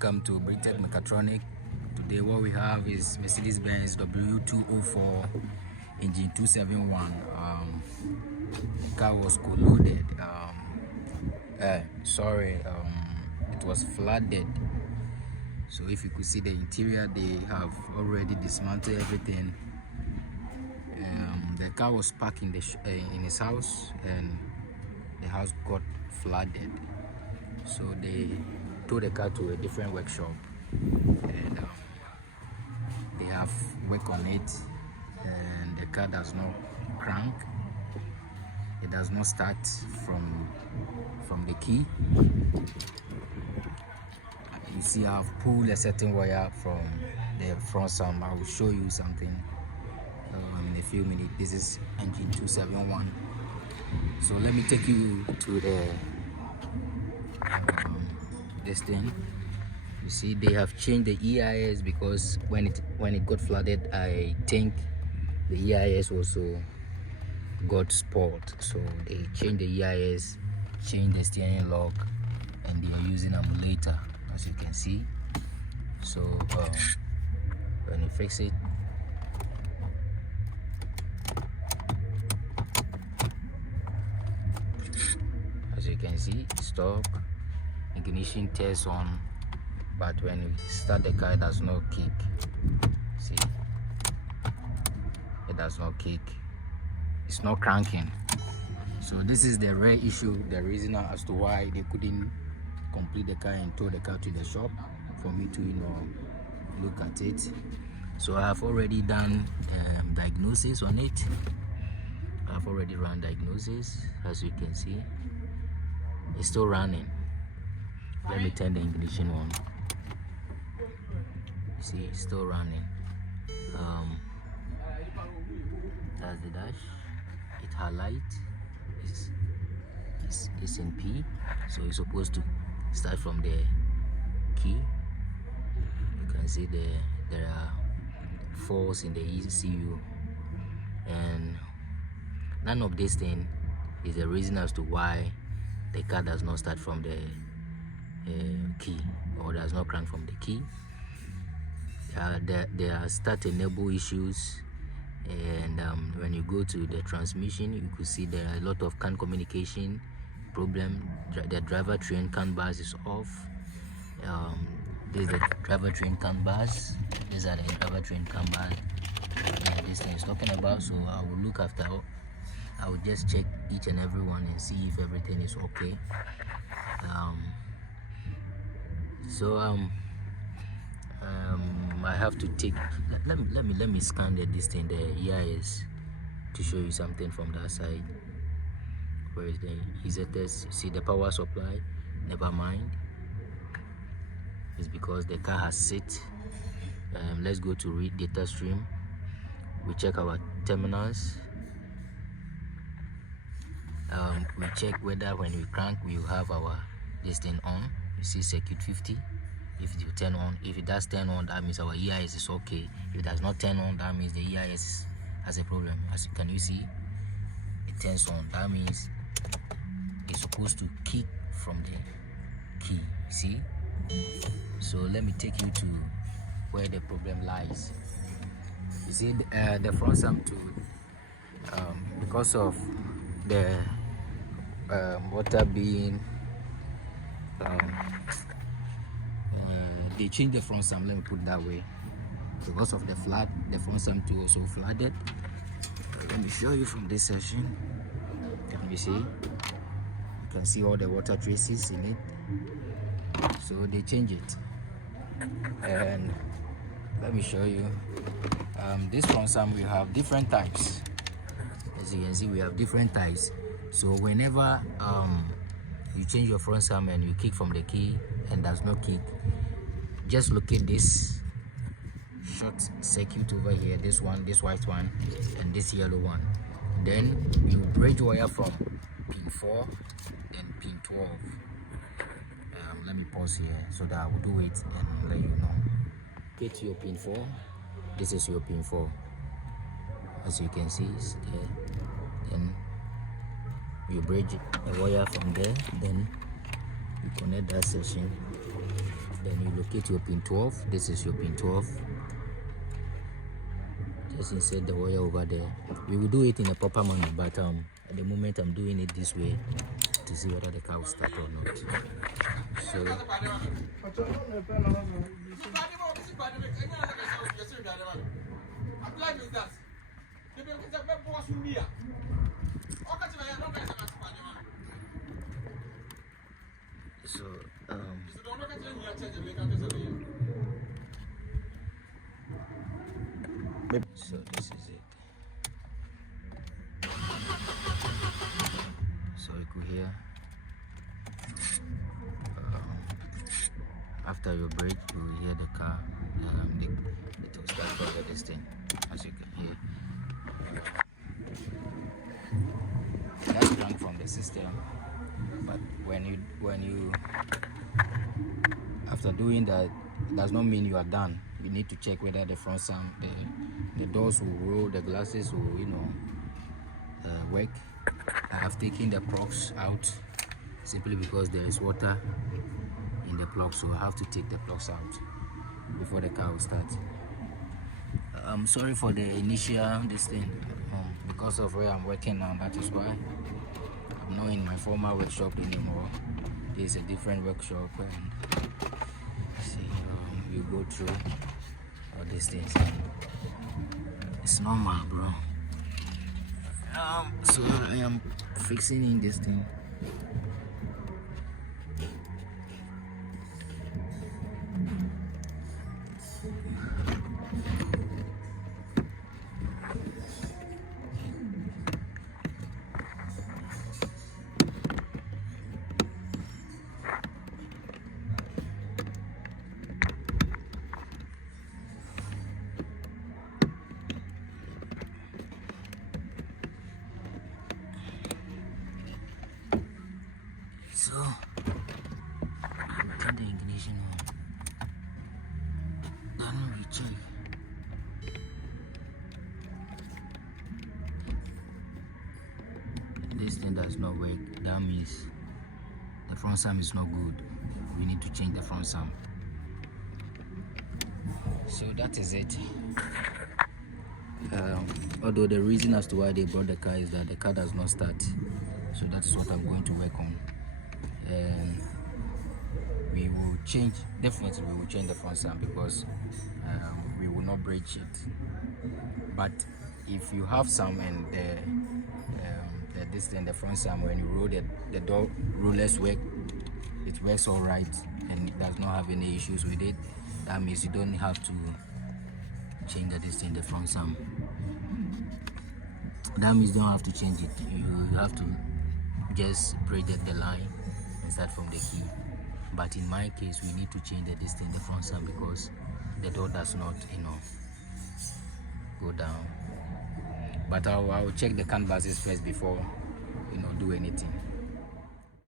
Welcome to Brightech Mechatronic. Today what we have is Mercedes-Benz W204 engine 271. The car was co-loaded. It was flooded. So if you could see the interior, they have already dismantled everything. The car was parked in his house, and the house got flooded. So they towed the car to a different workshop, and they have work on it, and the car does not crank. It does not start from the key. You see, I've pulled a certain wire from the front sum. I will show you something in a few minutes. This is engine 271. So let me take you to the this thing. You see, they have changed the EIS because when it got flooded, I think the EIS also got spoiled. So they changed the EIS, changed the steering lock, and they are using an emulator, as you can see. So when you fix it, as you can see, stop, ignition test on, but when you start the car, it does not kick. See, it does not kick. It's not cranking. So this is the rare issue, the reason as to why they couldn't complete the car and tow the car to the shop for me to look at it. So I have already done diagnosis on it. I've already run diagnosis. As you can see, it's still running. Let me turn the ignition on. See, it's still running. That's the dash. It highlights. It's in P, so it's supposed to start from the key. You can see there are faults in the ECU, and none of this thing is the reason as to why the car does not start from the key, or does not crank from the key. There are start enable issues, and when you go to the transmission, you could see there are a lot of CAN communication problem. The driver train CAN bus is off. This is the driver train CAN bus. These are the driver train CAN bus this thing is talking about. So I will look after. I will just check each and every one and see if everything is okay. I have to take. Let me scan this thing, the EIS, to show you something from that side. Where is the EZS? See the power supply? Never mind. It's because the car has sit. Let's go to read data stream. We check our terminals. We check whether when we crank we have our this thing on. You see circuit 50. If you turn on, if it does turn on, that means our EIS is okay. If it does not turn on, that means the EIS has a problem. Can you see? It turns on. That means it's supposed to kick from the key. See? So let me take you to where the problem lies. You see the front sum too, because of the water being they changed the front sum, let me put it that way. Because of the flood, the front sum too also flooded. Let me show you from this section. Can you see? You can see all the water traces in it. So they changed it. And let me show you. This front sum, we have different types. As you can see, we have different types. So whenever you change your front sum and you kick from the key and does not kick, just locate this short circuit over here, this one, this white one, and this yellow one. Then you bridge wire from pin 4 and pin 12. Let me pause here so that I will do it and let you know. Get to your pin 4. This is your pin 4. As you can see, it's there. Then you bridge a wire from there, then you connect that section Then you locate your pin 12. This is your pin 12. Just insert the wire over there. We will do it in a proper manner, but at the moment I'm doing it this way to see whether the car will start or not. So so this is it. So you could hear after your brake, you will hear the car. It will start further this thing, as you can hear. That's run from the system, but when you after doing that, it does not mean you are done. You need to check whether the front sound, the doors will roll, the glasses will, work. I have taken the plugs out simply because there is water in the plug, so I have to take the plugs out before the car will start. I'm sorry for the initial thing, because of where I'm working now. That is why I'm not in my former workshop anymore. This is a different workshop, and see, you go through all these things. It's normal, bro. So I am fixing in this thing. So, turn the ignition on. Then we check. This thing does not work. That means the front sum is not good. We need to change the front sum. So that is it. Although the reason as to why they brought the car is that the car does not start. So that is what I'm going to work on. And we will change, definitely we will change the front sum, because we will not break it. But if you have some and the front sum, when you roll the door rollers work, it works all right and it does not have any issues with it, that means you don't have to change the front sum. That means you don't have to change it. You have to just break the line and start from the key. But in my case, we need to change the front sum, because the door does not, go down. But I'll check the canvases first before, do anything.